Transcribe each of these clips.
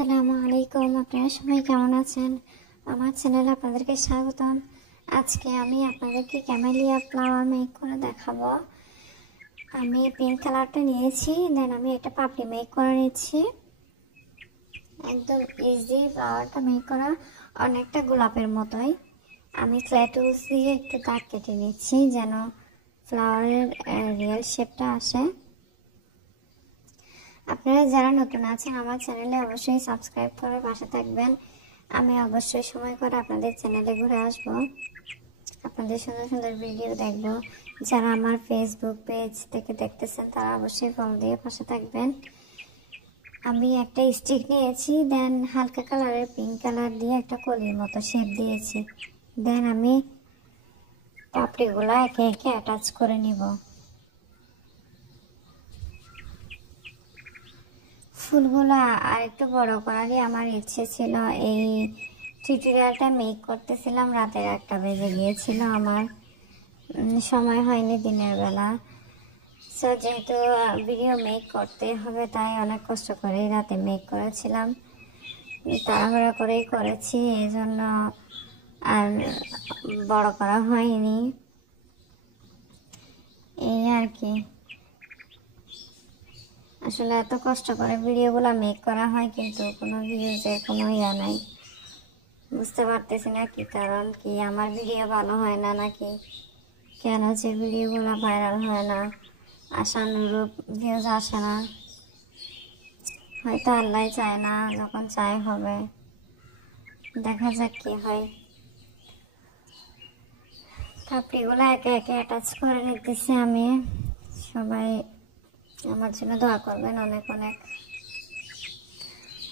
আসসালামু আলাইকুম। আপনারা সবাই কেমন আছেন? আমার চ্যানেলে আপনাদেরকে স্বাগতম। আজকে আমি আপনাদেরকে ক্যামেলিয়া ফ্লাওয়ার মেক করে দেখাবো। আমি পিঙ্ক কালারটা নিয়েছি, দেন আমি একটা পাপড়ি মেক করে নিচ্ছি। একদম ইজি ফ্লাওয়ারটা মেক করা, অনেকটা গোলাপের মতোই। আমি ক্লে টুলস দিয়ে একটু দাগ কেটে নিচ্ছি যেন ফ্লাওয়ারের রিয়েল শেপটা আসে। আপনারা যারা নতুন আছেন আমার চ্যানেলে অবশ্যই সাবস্ক্রাইব করে পাশে থাকবেন। আমি অবশ্যই সময় করে আপনাদের চ্যানেলে ঘুরে আসব, আপনাদের সুন্দর সুন্দর ভিডিও দেখব। যারা আমার ফেসবুক পেজ থেকে দেখতেছেন তারা অবশ্যই ফলো দিয়ে পাশে থাকবেন। আমি একটা স্টিক নিয়েছি, দেন হালকা কালারের পিঙ্ক কালার দিয়ে একটা কলির মতো শেপ দিয়েছি। দেন আমি পাপড়িগুলো একে একে অ্যাটাচ করে নিব। ফুলগুলো আর একটু বড় করারই আমার ইচ্ছে ছিল। এই টিউটোরিয়ালটা মেক করতেছিলাম রাতের 1টা বেজে গিয়েছিল, আমার সময় হয়নি দিনের বেলা। সো যেহেতু ভিডিও মেক করতে হবে তাই অনেক কষ্ট করেই রাতে মেক করেছিলাম, তাড়াহুড়া করেই করেছি, এই জন্য আর বড় করা হয়নি, এই আর কি। আসলে এত কষ্ট করে ভিডিওগুলো মেক করা হয় কিন্তু কোনো ভিউজে কোনো ইয়া নাই। বুঝতে পারতেছি না কি কারণ, কি আমার ভিডিও ভালো হয় না নাকি কেন যে ভিডিওগুলো ভাইরাল হয় না, আশানুরূপ ভিউজ আসে না। হয়তো আল্লাহ চায় না, যখন চায় হবে, দেখা যাক কি হয়। পাপড়িগুলো একে একে অ্যাটাচ করে নিতেছি আমি। সবাই আমার জন্য দোয়া করবেন অনেক অনেক,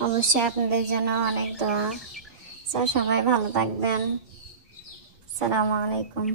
অবশ্যই আপনাদের জন্য অনেক দোয়া। সবাই ভালো থাকবেন। আসসালামু আলাইকুম।